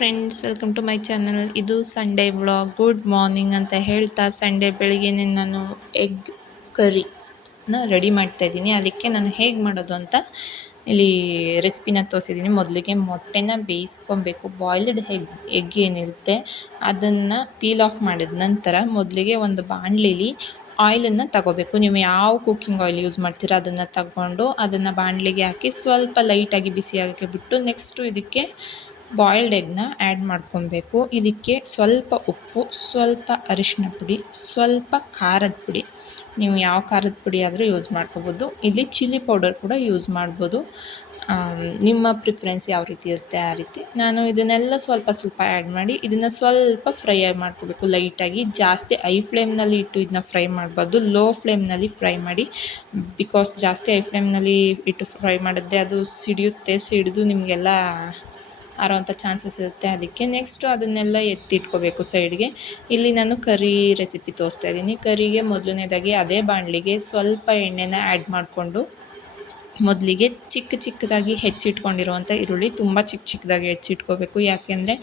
Friends welcome to my channel ಇದು Sunday vlog good morning ಅಂತ ಹೇಳ್ತಾ ಸಂಡೇ ಬೆಳಿಗ್ಗೆನೇ ನಾನು ಎಗ್ ಕರಿನ ರೆಡಿ ಮಾಡ್ತಾ ಇದ್ದೀನಿ. ಅದಕ್ಕೆ ನಾನು ಹೇಗೆ ಮಾಡೋದು ಅಂತ ಇಲ್ಲಿ ರೆಸಿಪಿನ ತೋರಿಸಿದ್ದೀನಿ. ಮೊದಲಿಗೆ ಮೊಟ್ಟೆನ ಬೇಯಿಸ್ಕೊಬೇಕು. ಬಾಯ್ಲ್ಡ್ ಎಗ್ ಎಗ್ ಏನಿರುತ್ತೆ ಅದನ್ನು ಪೀಲ್ ಆಫ್ ಮಾಡಿದ ನಂತರ ಮೊದಲಿಗೆ ಒಂದು ಬಾಣಲಿಲಿ ಆಯಿಲನ್ನು ತಗೋಬೇಕು. ನೀವು ಯಾವ ಕುಕ್ಕಿಂಗ್ ಆಯಿಲ್ ಯೂಸ್ ಮಾಡ್ತೀರಾ ಅದನ್ನು ತಗೊಂಡು ಅದನ್ನು ಬಾಣಲಿಗೆ ಹಾಕಿ ಸ್ವಲ್ಪ ಲೈಟಾಗಿ ಬಿಸಿ ಬಿಟ್ಟು ನೆಕ್ಸ್ಟು ಇದಕ್ಕೆ ಬಾಯ್ಲ್ಡ್ ಎಗ್ನ ಆ್ಯಡ್ ಮಾಡ್ಕೊಬೇಕು. ಇದಕ್ಕೆ ಸ್ವಲ್ಪ ಉಪ್ಪು, ಸ್ವಲ್ಪ ಅರಿಶಿನ ಪುಡಿ, ಸ್ವಲ್ಪ ಖಾರದ ಪುಡಿ. ನೀವು ಯಾವ ಖಾರದ ಪುಡಿ ಆದರೂ ಯೂಸ್ ಮಾಡ್ಕೋಬೋದು. ಇಲ್ಲಿ ಚಿಲ್ಲಿ ಪೌಡರ್ ಕೂಡ ಯೂಸ್ ಮಾಡ್ಬೋದು. ನಿಮ್ಮ ಪ್ರಿಫರೆನ್ಸ್ ಯಾವ ರೀತಿ ಇರುತ್ತೆ ಆ ರೀತಿ. ನಾನು ಇದನ್ನೆಲ್ಲ ಸ್ವಲ್ಪ ಸ್ವಲ್ಪ ಆ್ಯಡ್ ಮಾಡಿ ಇದನ್ನು ಸ್ವಲ್ಪ ಫ್ರೈ ಮಾಡ್ಕೋಬೇಕು. ಲೈಟಾಗಿ ಜಾಸ್ತಿ ಐ ಫ್ಲೇಮ್ನಲ್ಲಿ ಇಟ್ಟು ಇದನ್ನ ಫ್ರೈ ಮಾಡ್ಬಾರ್ದು. ಲೋ ಫ್ಲೇಮ್ನಲ್ಲಿ ಫ್ರೈ ಮಾಡಿ, ಬಿಕಾಸ್ ಜಾಸ್ತಿ ಐ ಫ್ಲೇಮ್ನಲ್ಲಿ ಇಟ್ಟು ಫ್ರೈ ಮಾಡಿದ್ರೆ ಅದು ಸಿಡಿಯುತ್ತೆ, ಸಿಡಿದು ನಿಮಗೆಲ್ಲ ಆರೋವಂಥ ಚಾನ್ಸಸ್ ಇರುತ್ತೆ ಅದಕ್ಕೆ ನೆಕ್ಸ್ಟು ಅದನ್ನೆಲ್ಲ ಎತ್ತಿಟ್ಕೋಬೇಕು ಸೈಡ್ಗೆ. ಇಲ್ಲಿ ನಾನು ಕರಿ ರೆಸಿಪಿ ತೋರಿಸ್ತಾ ಇದ್ದೀನಿ. ಕರಿಗೆ ಮೊದಲನೇದಾಗಿ ಅದೇ ಬಾಣಲಿಗೆ ಸ್ವಲ್ಪ ಎಣ್ಣೆನ ಆ್ಯಡ್ ಮಾಡಿಕೊಂಡು ಮೊದಲಿಗೆ ಚಿಕ್ಕ ಚಿಕ್ಕದಾಗಿ ಹೆಚ್ಚಿಟ್ಕೊಂಡಿರುವಂಥ ಈರುಳ್ಳಿ ತುಂಬ ಚಿಕ್ಕ ಚಿಕ್ಕದಾಗಿ ಹೆಚ್ಚಿಟ್ಕೋಬೇಕು. ಯಾಕೆಂದರೆ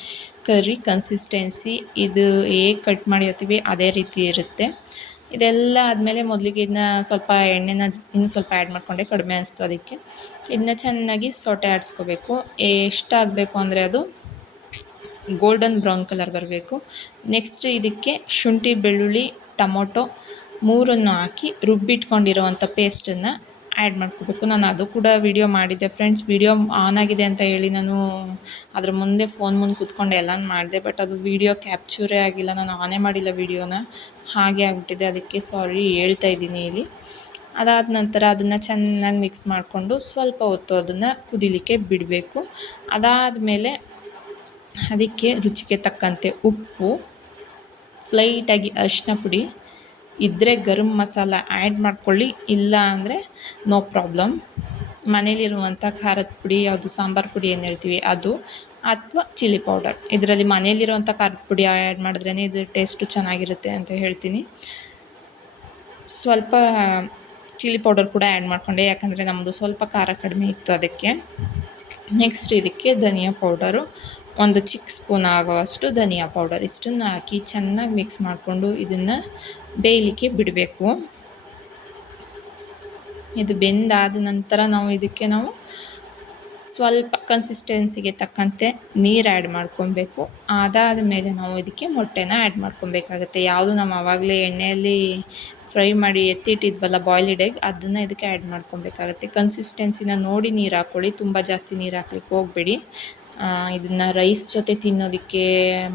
ಕರಿ ಕನ್ಸಿಸ್ಟೆನ್ಸಿ ಇದು ಹೇಗೆ ಕಟ್ ಮಾಡಿರ್ತೀವಿ ಅದೇ ರೀತಿ ಇರುತ್ತೆ. ಇದೆಲ್ಲ ಆದಮೇಲೆ ಮೊದಲಿಗೆ ಇದನ್ನ ಸ್ವಲ್ಪ ಎಣ್ಣೆನ ಇನ್ನು ಸ್ವಲ್ಪ ಆ್ಯಡ್ ಮಾಡಿಕೊಂಡೆ, ಕಡಿಮೆ ಅನಿಸ್ತು ಅದಕ್ಕೆ. ಇದನ್ನ ಚೆನ್ನಾಗಿ ಸೊಟೆ ಆಡಿಸ್ಕೋಬೇಕು. ಎಷ್ಟಾಗಬೇಕು ಅಂದರೆ ಅದು ಗೋಲ್ಡನ್ ಬ್ರೌನ್ ಕಲರ್ ಬರಬೇಕು. ನೆಕ್ಸ್ಟ್ ಇದಕ್ಕೆ ಶುಂಠಿ, ಬೆಳ್ಳುಳ್ಳಿ, ಟೊಮೊಟೊ ಮೂರನ್ನು ಹಾಕಿ ರುಬ್ಬಿಟ್ಕೊಂಡಿರುವಂಥ ಪೇಸ್ಟನ್ನು ಆ್ಯಡ್ ಮಾಡ್ಕೋಬೇಕು. ನಾನು ಅದು ಕೂಡ ವಿಡಿಯೋ ಮಾಡಿದ್ದೆ. ಫ್ರೆಂಡ್ಸ್ ವಿಡಿಯೋ ಆನ್ ಆಗಿದೆ ಅಂತ ಹೇಳಿ ನಾನು ಅದ್ರ ಮುಂದೆ ಫೋನ್ ಮುಂದೆ ಕೂತ್ಕೊಂಡು ಎಲ್ಲ ಮಾಡಿದೆ. ಬಟ್ ಅದು ವಿಡಿಯೋ ಕ್ಯಾಪ್ಚೂರೇ ಆಗಿಲ್ಲ. ನಾನು ಆನೇ ಮಾಡಿಲ್ಲ ವಿಡಿಯೋನ ಹಾಗೆ ಆಗಿಬಿಟ್ಟಿದೆ. ಅದಕ್ಕೆ ಸಾರಿ ಹೇಳ್ತಾ ಇದ್ದೀನಿ ಇಲ್ಲಿ ಅದಾದ ನಂತರ ಅದನ್ನು ಚೆನ್ನಾಗಿ ಮಿಕ್ಸ್ ಮಾಡಿಕೊಂಡು ಸ್ವಲ್ಪ ಹೊತ್ತು ಅದನ್ನು ಕುದಿಲಿಕ್ಕೆ ಬಿಡಬೇಕು. ಅದಾದ ಮೇಲೆ ಅದಕ್ಕೆ ರುಚಿಗೆ ತಕ್ಕಂತೆ ಉಪ್ಪು. ಲೈಟಾಗಿ ಅರಿಶಿನ ಪುಡಿ. ಇದ್ದರೆ ಗರಮ್ ಮಸಾಲ ಆ್ಯಡ್ ಮಾಡ್ಕೊಳ್ಳಿ, ಇಲ್ಲ ಅಂದರೆ ನೋ ಪ್ರಾಬ್ಲಮ್ ಮನೇಲಿರುವಂಥ ಖಾರದ ಪುಡಿ, ಯಾವುದು ಸಾಂಬಾರು ಪುಡಿ ಏನು ಹೇಳ್ತೀವಿ ಅದು, ಅಥವಾ ಚಿಲ್ಲಿ ಪೌಡರ್ ಇದರಲ್ಲಿ ಮನೇಲಿರುವಂಥ ಖಾರದ ಪುಡಿ ಆ್ಯಡ್ ಮಾಡಿದ್ರೇ ಇದು ಟೇಸ್ಟು ಚೆನ್ನಾಗಿರುತ್ತೆ ಅಂತ ಹೇಳ್ತೀನಿ. ಸ್ವಲ್ಪ ಚಿಲ್ಲಿ ಪೌಡರ್ ಕೂಡ ಆ್ಯಡ್ ಮಾಡಿಕೊಂಡೆ, ಯಾಕಂದರೆ ನಮ್ಮದು ಸ್ವಲ್ಪ ಖಾರ ಕಡಿಮೆ ಇತ್ತು ಅದಕ್ಕೆ. ನೆಕ್ಸ್ಟ್ ಇದಕ್ಕೆ ಧನಿಯಾ ಪೌಡರು ಒಂದು ಚಿಕ್ಕ ಸ್ಪೂನ್ ಆಗುವಷ್ಟು ಧನಿಯಾ ಪೌಡರ್ ಇಷ್ಟನ್ನು ಹಾಕಿ ಚೆನ್ನಾಗಿ ಮಿಕ್ಸ್ ಮಾಡಿಕೊಂಡು ಇದನ್ನು ಬೇಯಲಿಕ್ಕೆ ಬಿಡಬೇಕು. ಇದು ಬೆಂದಾದ ನಂತರ ನಾವು ಇದಕ್ಕೆ ನಾವು ಸ್ವಲ್ಪ ಕನ್ಸಿಸ್ಟೆನ್ಸಿಗೆ ತಕ್ಕಂತೆ ನೀರು ಆ್ಯಡ್ ಮಾಡ್ಕೊಬೇಕು. ಅದಾದ ಮೇಲೆ ನಾವು ಇದಕ್ಕೆ ಮೊಟ್ಟೆನ ಆ್ಯಡ್ ಮಾಡ್ಕೊಬೇಕಾಗತ್ತೆ. ಯಾವುದು ನಾವು ಆವಾಗಲೇ ಎಣ್ಣೆಯಲ್ಲಿ ಫ್ರೈ ಮಾಡಿ ಎತ್ತಿಟ್ಟಿದ್ವಲ್ಲ ಬಾಯ್ಲಿಡ್ ಎಗ್ ಅದನ್ನು ಇದಕ್ಕೆ ಆ್ಯಡ್ ಮಾಡ್ಕೊಬೇಕಾಗುತ್ತೆ. ಕನ್ಸಿಸ್ಟೆನ್ಸಿನ ನೋಡಿ ನೀರು ಹಾಕ್ಕೊಳ್ಳಿ ತುಂಬ ಜಾಸ್ತಿ ನೀರು ಹಾಕ್ಲಿಕ್ಕೆ ಹೋಗಬೇಡಿ. ಇದನ್ನು ರೈಸ್ ಜೊತೆ ತಿನ್ನೋದಕ್ಕೆ,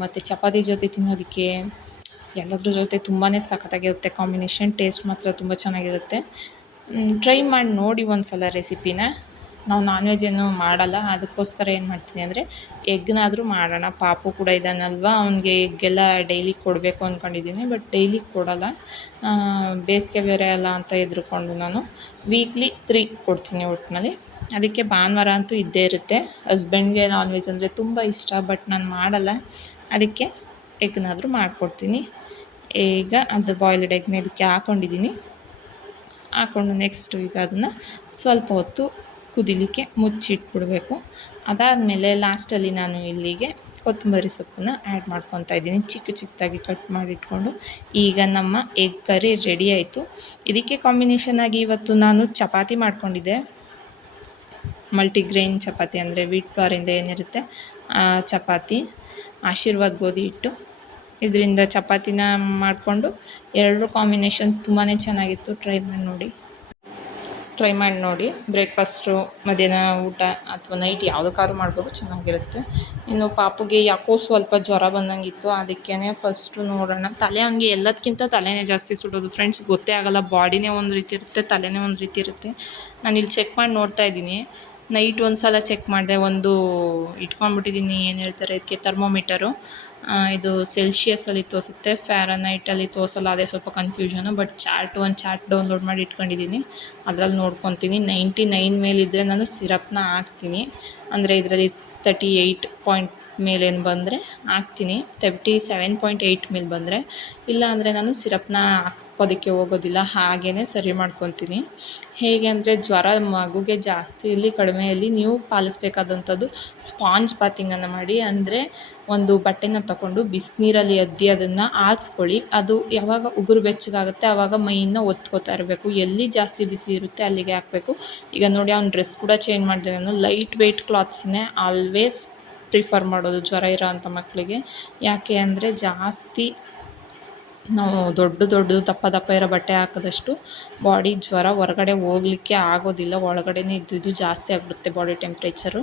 ಮತ್ತು ಚಪಾತಿ ಜೊತೆ ತಿನ್ನೋದಕ್ಕೆ, ಎಲ್ಲದ್ರ ಜೊತೆ ತುಂಬಾ ಸಖತ್ತಾಗಿರುತ್ತೆ ಕಾಂಬಿನೇಷನ್, ಟೇಸ್ಟ್ ಮಾತ್ರ ತುಂಬ ಚೆನ್ನಾಗಿರುತ್ತೆ. ಟ್ರೈ ಮಾಡಿ ನೋಡಿ ಒಂದು ಸಲ ರೆಸಿಪಿನ. ನಾವು ನಾನ್ ವೆಜ್ ಏನು ಮಾಡಲ್ಲ, ಅದಕ್ಕೋಸ್ಕರ ಏನು ಮಾಡ್ತೀನಿ ಅಂದರೆ ಎಗ್ನಾದರೂ ಮಾಡೋಣ. ಪಾಪು ಕೂಡ ಇದ್ದಾನಲ್ವ ಅವ್ನಿಗೆ ಎಗ್ಗೆಲ್ಲ ಡೈಲಿ ಕೊಡಬೇಕು ಅಂದ್ಕೊಂಡಿದ್ದೀನಿ ಬಟ್ ಡೈಲಿ ಕೊಡೋಲ್ಲ. ಬೇಸಿಗೆ ಬೇರೆ ಅಲ್ಲ ಅಂತ ಹೆದ್ರಿಕೊಂಡು ನಾನು ವೀಕ್ಲಿ ತ್ರೀ ಕೊಡ್ತೀನಿ ಒಟ್ಟಿನಲ್ಲಿ ಅದಕ್ಕೆ ಭಾನುವಾರ ಅಂತೂ ಇದ್ದೇ ಇರುತ್ತೆ. ಹಸ್ಬೆಂಡ್ಗೆ ನಾನ್ ವೆಜ್ ಅಂದರೆ ತುಂಬ ಇಷ್ಟ ಬಟ್ ನಾನು ಮಾಡಲ್ಲ. ಅದಕ್ಕೆ ಎಗ್ನಾದರೂ ಮಾಡಿಕೊಡ್ತೀನಿ. ಈಗ ಅದು ಬಾಯ್ಲ್ಡ್ ಎಗ್ನ ಇದಕ್ಕೆ ಹಾಕ್ಕೊಂಡಿದ್ದೀನಿ ಹಾಕ್ಕೊಂಡು ನೆಕ್ಸ್ಟು ಈಗ ಅದನ್ನು ಸ್ವಲ್ಪ ಹೊತ್ತು ಕುದಿಲಿಕ್ಕೆ ಮುಚ್ಚಿಟ್ಬಿಡಬೇಕು. ಅದಾದಮೇಲೆ ಲಾಸ್ಟಲ್ಲಿ ನಾನು ಇಲ್ಲಿಗೆ ಕೊತ್ತಂಬರಿ ಸೊಪ್ಪನ್ನು ಆ್ಯಡ್ ಮಾಡ್ಕೊತಾ ಇದ್ದೀನಿ. ಚಿಕ್ಕ ಚಿಕ್ಕದಾಗಿ ಕಟ್ ಮಾಡಿಟ್ಕೊಂಡು ಈಗ ನಮ್ಮ ಎಗ್ ಕರಿ ರೆಡಿ ಆಯಿತು. ಇದಕ್ಕೆ ಕಾಂಬಿನೇಷನ್ ಆಗಿ ಇವತ್ತು ನಾನು ಚಪಾತಿ ಮಾಡ್ಕೊಂಡಿದ್ದೆ. ಮಲ್ಟಿಗ್ರೈನ್ ಚಪಾತಿ ಅಂದರೆ ವೀಟ್ ಫ್ಲೋರಿಂದ ಏನಿರುತ್ತೆ ಚಪಾತಿ, ಆಶೀರ್ವಾದ್ ಗೋಧಿ ಹಿಟ್ಟು. ಇದರಿಂದ ಚಪಾತಿನ ಮಾಡಿಕೊಂಡು ಎರಡೂ ಕಾಂಬಿನೇಷನ್ ತುಂಬಾ ಚೆನ್ನಾಗಿತ್ತು. ಟ್ರೈ ಮಾಡಿ ನೋಡಿ. ಟ್ರೈ ಮಾಡಿ ನೋಡಿ. ಬ್ರೇಕ್ಫಾಸ್ಟು, ಮಧ್ಯಾಹ್ನ ಊಟ ಅಥವಾ ನೈಟ್ ಯಾವುದಕ್ಕಾದ್ರೂ ಮಾಡ್ಬೋದು, ಚೆನ್ನಾಗಿರುತ್ತೆ. ಇನ್ನು ಪಾಪುಗೆ ಯಾಕೋ ಸ್ವಲ್ಪ ಜ್ವರ ಬಂದಂಗಿತ್ತು ಅದಕ್ಕೇ ಫಸ್ಟು ನೋಡೋಣ. ತಲೆ ಹಂಗೆ ಎಲ್ಲದಕ್ಕಿಂತ ತಲೆನೇ ಜಾಸ್ತಿ ಸುಡೋದು. ಫ್ರೆಂಡ್ಸ್ ಗೊತ್ತೇ ಆಗೋಲ್ಲ. ಬಾಡಿನೇ ಒಂದು ರೀತಿ ಇರುತ್ತೆ, ತಲೆನೇ ಒಂದು ರೀತಿ ಇರುತ್ತೆ. ನಾನು ಇಲ್ಲಿ ಚೆಕ್ ಮಾಡಿ ನೋಡ್ತಾ ಇದ್ದೀನಿ. ನೈಟ್ ಒಂದು ಸಲ ಚೆಕ್ ಮಾಡಿದೆ, ಒಂದು ಇಟ್ಕೊಂಡ್ಬಿಟ್ಟಿದ್ದೀನಿ, ಏನು ಹೇಳ್ತಾರೆ ಇದಕ್ಕೆ ಥರ್ಮೋಮೀಟರು. ಇದು ಸೆಲ್ಶಿಯಸಲ್ಲಿ ತೋರಿಸುತ್ತೆ ಫ್ಯಾರನೈಟಲ್ಲಿ ತೋರಿಸಲ್ಲ, ಅದೇ ಸ್ವಲ್ಪ ಕನ್ಫ್ಯೂಷನು ಬಟ್ ಚಾರ್ಟ್ ಒಂದು ಚಾರ್ಟ್ ಡೌನ್ಲೋಡ್ ಮಾಡಿ ಇಟ್ಕೊಂಡಿದ್ದೀನಿ. ಅದರಲ್ಲಿ ನೋಡ್ಕೊತೀನಿ. ನೈಂಟಿ ನೈನ್ ಮೇಲಿದ್ದರೆ ನಾನು ಸಿರಪ್ನ ಹಾಕ್ತೀನಿ. ಅಂದರೆ ಇದರಲ್ಲಿ ತರ್ಟಿ ಏಯ್ಟ್ ಪಾಯಿಂಟ್ ಮೇಲೇನು ಬಂದರೆ ಹಾಕ್ತೀನಿ. ತರ್ಟಿ ಸೆವೆನ್ ಪಾಯಿಂಟ್ ಏಯ್ಟ್ ಮೇಲೆ ಬಂದರೆ. ಇಲ್ಲ ಅಂದರೆ ನಾನು ಸಿರಪ್ನ ಹಾಕೋದಕ್ಕೆ ಹೋಗೋದಿಲ್ಲ ಹಾಗೇ ಸರಿ ಮಾಡ್ಕೊತೀನಿ ಹೇಗೆ ಅಂದರೆ ಜ್ವರ ಮಗುಗೆ ಜಾಸ್ತಿ ಇಲ್ಲಿ ಕಡಿಮೆ ಇರಲಿ ನೀವು ಪಾಲಿಸ್ಬೇಕಾದಂಥದ್ದು ಸ್ಪಾಂಜ್ ಬಾತಿಂಗನ್ನು ಮಾಡಿ, ಅಂದರೆ ಒಂದು ಬಟ್ಟೆನ ತಗೊಂಡು ಬಿಸಿನೀರಲ್ಲಿ ಅದ್ದಿ ಅದನ್ನು ಆರಿಸ್ಕೊಳ್ಳಿ ಅದು ಯಾವಾಗ ಉಗುರು ಬೆಚ್ಚಗಾಗುತ್ತೆ ಆವಾಗ ಮೈನ ಒತ್ಕೋತಾ ಇರಬೇಕು. ಎಲ್ಲಿ ಜಾಸ್ತಿ ಬಿಸಿ ಇರುತ್ತೆ ಅಲ್ಲಿಗೆ ಹಾಕಬೇಕು. ಈಗ ನೋಡಿ, ಅವ್ನು ಡ್ರೆಸ್ ಕೂಡ ಚೇಂಜ್ ಮಾಡಿದೆ ನಾನು ಲೈಟ್ ವೆಯ್ಟ್ ಕ್ಲಾತ್ಸನ್ನೇ ಆಲ್ವೇಸ್ ಪ್ರಿಫರ್ ಮಾಡೋದು ಜ್ವರ ಇರೋವಂಥ ಮಕ್ಕಳಿಗೆ. ಯಾಕೆ ಅಂದರೆ ಜಾಸ್ತಿ ನಾವು ದೊಡ್ಡ ದೊಡ್ಡ ದಪ್ಪ ದಪ್ಪ ಇರೋ ಬಟ್ಟೆ ಹಾಕಿದಷ್ಟು ಬಾಡಿ ಜ್ವರ ಹೊರಗಡೆ ಹೋಗ್ಲಿಕ್ಕೆ ಆಗೋದಿಲ್ಲ. ಒಳಗಡೆನೇ ಇದ್ದಿದ್ದು ಜಾಸ್ತಿ ಆಗಿಬಿಡುತ್ತೆ ಬಾಡಿ ಟೆಂಪ್ರೇಚರು.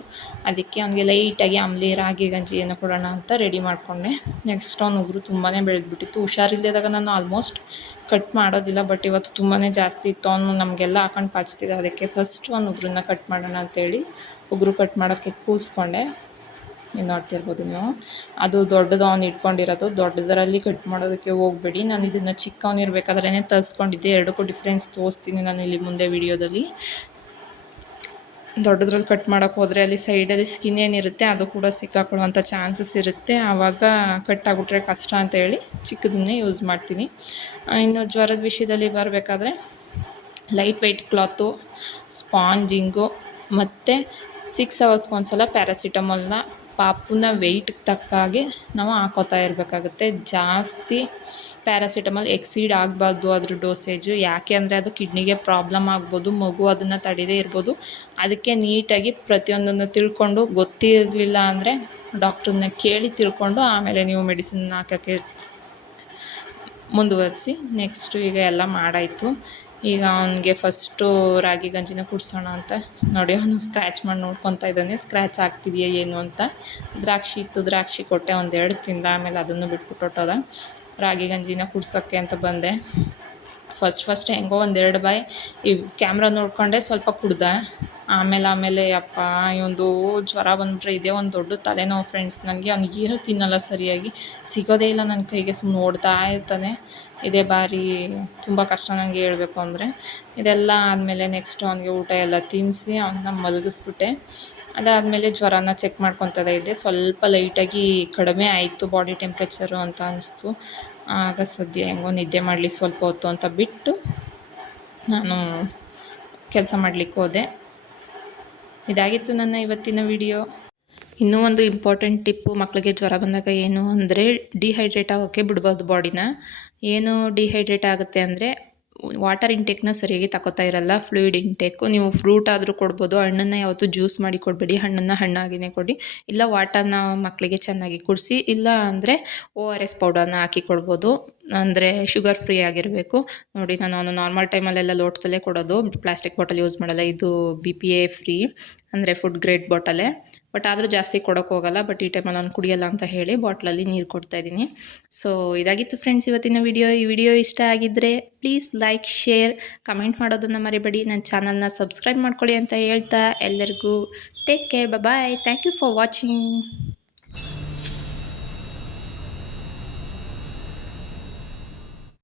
ಅದಕ್ಕೆ ಅವನಿಗೆ ಲೈಟಾಗಿ ಅಂಬಲಿ ರಾಗಿ, ಗಂಜಿ ಏನೋ ಕೊಡೋಣ ಅಂತ ರೆಡಿ ಮಾಡಿಕೊಂಡೆ. ನೆಕ್ಸ್ಟ್ ಅವ್ನು ಉಗುರು ತುಂಬಾ ಬೆಳೆದ್ಬಿಟ್ಟಿತ್ತು. ಹುಷಾರಿಲ್ಲದಾಗ ನಾನು ಆಲ್ಮೋಸ್ಟ್ ಕಟ್ ಮಾಡೋದಿಲ್ಲ, ಬಟ್ ಇವತ್ತು ತುಂಬಾ ಜಾಸ್ತಿ ಇತ್ತು. ಅವನು ನಮಗೆಲ್ಲ ಹಾಕೊಂಡು ಪಾಚ್ತಿದ್ದ ಅದಕ್ಕೆ ಫಸ್ಟ್ ಅವ್ನು ಉಗುರನ್ನ ಕಟ್ ಮಾಡೋಣ ಅಂತೇಳಿ ಉಗುರು ಕಟ್ ಮಾಡೋಕ್ಕೆ ಕೂರಿಸ್ಕೊಂಡೆ. ನೀವು ನೋಡ್ತಿರ್ಬೋದು ನೀವು ಅದು ದೊಡ್ಡದು ಅವ್ನು ಇಟ್ಕೊಂಡಿರೋದು. ದೊಡ್ಡದರಲ್ಲಿ ಕಟ್ ಮಾಡೋದಕ್ಕೆ ಹೋಗಬೇಡಿ. ನಾನು ಇದನ್ನು ಚಿಕ್ಕವನು ಇರಬೇಕಾದ್ರೇ ತರಿಸ್ಕೊಂಡಿದ್ದೆ ಎರಡಕ್ಕೂ ಡಿಫ್ರೆನ್ಸ್ ತೋರಿಸ್ತೀನಿ ನಾನು ಇಲ್ಲಿ ಮುಂದೆ ವಿಡಿಯೋದಲ್ಲಿ. ದೊಡ್ಡದ್ರಲ್ಲಿ ಕಟ್ ಮಾಡೋಕ್ಕೆ ಹೋದರೆ ಅಲ್ಲಿ ಸೈಡಲ್ಲಿ ಸ್ಕಿನ್ ಏನಿರುತ್ತೆ ಅದು ಕೂಡ ಸಿಕ್ಕಾಕೊಳ್ಳುವಂಥ ಚಾನ್ಸಸ್ ಇರುತ್ತೆ. ಆವಾಗ ಕಟ್ ಆಗಿಬಿಟ್ರೆ ಕಷ್ಟ ಅಂತ ಹೇಳಿ ಚಿಕ್ಕದನ್ನೇ ಯೂಸ್ ಮಾಡ್ತೀನಿ. ಇನ್ನು ಜ್ವರದ ವಿಷಯದಲ್ಲಿ ಬರಬೇಕಾದ್ರೆ ಲೈಟ್ ವೆಯ್ಟ್ ಕ್ಲಾತು ಸ್ಪಾಂಜಿಂಗು ಮತ್ತು ಸಿಕ್ಸ್ ಅವರ್ಸ್ಗೆ ಒಂದ್ಸಲ ಪ್ಯಾರಾಸಿಟಮಾಲ್ನ ಪಾಪುನ ವೆಯ್ಟ್ಗೆ ತಕ್ಕ ಹಾಗೆ ನಾವು ಹಾಕೋತಾ ಇರಬೇಕಾಗುತ್ತೆ. ಜಾಸ್ತಿ ಪ್ಯಾರಾಸಿಟಮಲ್ ಎಕ್ಸೀಡ್ ಆಗಬಾರ್ದು ಅದ್ರ ಡೋಸೇಜು ಯಾಕೆ ಅಂದರೆ ಅದು ಕಿಡ್ನಿಗೆ ಪ್ರಾಬ್ಲಮ್ ಆಗ್ಬೋದು, ಮಗು ಅದನ್ನು ತಡೆಯದೇ ಇರ್ಬೋದು. ಅದಕ್ಕೆ ನೀಟಾಗಿ ಪ್ರತಿಯೊಂದನ್ನು ತಿಳ್ಕೊಂಡು, ಗೊತ್ತಿರಲಿಲ್ಲ ಅಂದರೆ ಡಾಕ್ಟ್ರನ್ನ ಕೇಳಿ ತಿಳ್ಕೊಂಡು ಆಮೇಲೆ ನೀವು ಮೆಡಿಸಿನ್ ಹಾಕೋಕ್ಕೆ ಮುಂದುವರಿಸಿ. ನೆಕ್ಸ್ಟು ಈಗ ಎಲ್ಲ ಮಾಡಾಯಿತು. ಈಗ ಅವನಿಗೆ ಫಸ್ಟು ರಾಗಿ ಗಂಜಿನ ಕುಡಿಸೋಣ ಅಂತ ನೋಡಿ, ಅವನು ಸ್ಕ್ರ್ಯಾಚ್ ಮಾಡಿ ನೋಡ್ಕೊತಾ ಇದ್ದಾನೆ. ಸ್ಕ್ರ್ಯಾಚ್ ಆಗ್ತಿದೆಯಾ ಏನು ಅಂತ. ದ್ರಾಕ್ಷಿ ಇತ್ತು, ದ್ರಾಕ್ಷಿ ಕೊಟ್ಟೆ ಒಂದೆರಡು ತಿಂದ ಆಮೇಲೆ ಅದನ್ನು ಬಿಟ್ಬಿಟ್ಟು ರಾಗಿ ಗಂಜಿನ ಕುಡ್ಸೋಕ್ಕೆ ಅಂತ ಬಂದೆ. ಫಸ್ಟ್ ಫಸ್ಟ್ ಹೆಂಗೋ ಒಂದೆರಡು ಬಾಯಿ ಈ ಕ್ಯಾಮ್ರಾ ನೋಡಿಕೊಂಡೆ ಸ್ವಲ್ಪ ಕುಡ್ದೆ. ಆಮೇಲೆ ಆಮೇಲೆ ಅಪ್ಪ ಇವೊಂದು ಜ್ವರ ಬಂದುಬಿಟ್ರೆ ಇದೇ ಒಂದು ದೊಡ್ಡ ತಲೆನೋವು ಫ್ರೆಂಡ್ಸ್ ನನಗೆ ಅವ್ನಿಗೇನು ತಿನ್ನಲ್ಲ ಸರಿಯಾಗಿ. ಸಿಗೋದೇ ಇಲ್ಲ ನನ್ನ ಕೈಗೆ ಸುಮ್ಮನೆ ಓಡ್ತಾ ಇರ್ತಾನೆ. ಇದೇ ಬಾರಿ ತುಂಬ ಕಷ್ಟ ನನಗೆ ಹೇಳಬೇಕು ಅಂದರೆ. ಇದೆಲ್ಲ ಆದಮೇಲೆ ನೆಕ್ಸ್ಟ್ ಅವನಿಗೆ ಊಟ ಎಲ್ಲ ತಿನ್ನಿಸಿ ಅವನ್ನ ಮಲಗಿಸ್ಬಿಟ್ಟೆ. ಅದಾದಮೇಲೆ ಜ್ವರನ ಚೆಕ್ ಮಾಡ್ಕೊತಲೇ ಇದ್ದೆ. ಸ್ವಲ್ಪ ಲೈಟಾಗಿ ಕಡಿಮೆ ಆಯಿತು ಬಾಡಿ ಟೆಂಪ್ರೇಚರು ಅಂತ ಅನಿಸ್ತು. ಆಗ ಸದ್ಯ ಹೆಂಗೋ ನಿದ್ದೆ ಮಾಡಲಿ ಸ್ವಲ್ಪ ಹೊತ್ತು ಅಂತ ಬಿಟ್ಟು ನಾನು ಕೆಲಸ ಮಾಡಲಿಕ್ಕೆ ಹೋದೆ. ಇದಾಗಿತ್ತು ನನ್ನ ಇವತ್ತಿನ ವಿಡಿಯೋ. ಇನ್ನೂ ಒಂದು ಇಂಪಾರ್ಟೆಂಟ್ ಟಿಪ್ಪು ಮಕ್ಕಳಿಗೆ ಜ್ವರ ಬಂದಾಗ ಏನು ಅಂದರೆ ಡಿಹೈಡ್ರೇಟ್ ಆಗೋಕ್ಕೆ ಬಿಡ್ಬೋದು ಬಾಡಿನ ಏನು ಡಿಹೈಡ್ರೇಟ್ ಆಗುತ್ತೆ ಅಂದರೆ ವಾಟರ್ ಇಂಟೇಕ್ನ ಸರಿಯಾಗಿ ತಗೋತಾ ಇರಲ್ಲ ಫ್ಲೂಯಿಡ್ ಇಂಟೇಕು ನೀವು ಫ್ರೂಟ್ ಆದರೂ ಕೊಡ್ಬೋದು, ಹಣ್ಣನ್ನು ಯಾವತ್ತೂ ಜ್ಯೂಸ್ ಮಾಡಿ ಕೊಡಬೇಡಿ, ಹಣ್ಣನ್ನು ಹಣ್ಣಾಗಿಯೇ ಕೊಡಿ. ಇಲ್ಲ ವಾಟರ್ನ ಮಕ್ಕಳಿಗೆ ಚೆನ್ನಾಗಿ ಕುಡಿಸಿ, ಇಲ್ಲ ಅಂದರೆ ಓ ಆರ್ ಎಸ್ ಪೌಡರ್ನ ಹಾಕಿ ಕೊಡ್ಬೋದು. ಅಂದರೆ ಶುಗರ್ ಫ್ರೀ ಆಗಿರಬೇಕು. ನೋಡಿ, ನಾನು ನಾರ್ಮಲ್ ಟೈಮಲ್ಲೆಲ್ಲ ಲೋಟದಲ್ಲೇ ಕೊಡೋದು. ಪ್ಲಾಸ್ಟಿಕ್ ಬಾಟಲ್ ಯೂಸ್ ಮಾಡಲ್ಲ. ಇದು ಬಿ ಪಿ ಎ ಫ್ರೀ ಅಂದರೆ ಫುಡ್ ಗ್ರೇಡ್ ಬಾಟಲೇ ಬಟ್ ಆದರೂ ಜಾಸ್ತಿ ಹೋಗಲ್ಲ. ಬಟ್ ಈ ಟೈಮಲ್ಲಿ ನಾನು ಕುಡಿಯಲ್ಲ ಅಂತ ಹೇಳಿ ಬಾಟ್ಲಲ್ಲಿ ನೀರು ಕೊಡ್ತಾ ಇದ್ದೀನಿ. ಸೊ ಇದಾಗಿತ್ತು ಫ್ರೆಂಡ್ಸ್ ಇವತ್ತಿನ ವಿಡಿಯೋ ಈ ವಿಡಿಯೋ ಇಷ್ಟ ಆಗಿದ್ದರೆ ಪ್ಲೀಸ್ ಲೈಕ್ ಶೇರ್ ಕಮೆಂಟ್ ಮಾಡೋದನ್ನು ಮರಿಬೇಡಿ. ನನ್ನ ಚಾನಲ್ನ ಸಬ್ಸ್ಕ್ರೈಬ್ ಮಾಡ್ಕೊಳ್ಳಿ ಅಂತ ಹೇಳ್ತಾ. ಎಲ್ಲರಿಗೂ take care bye thank you for watching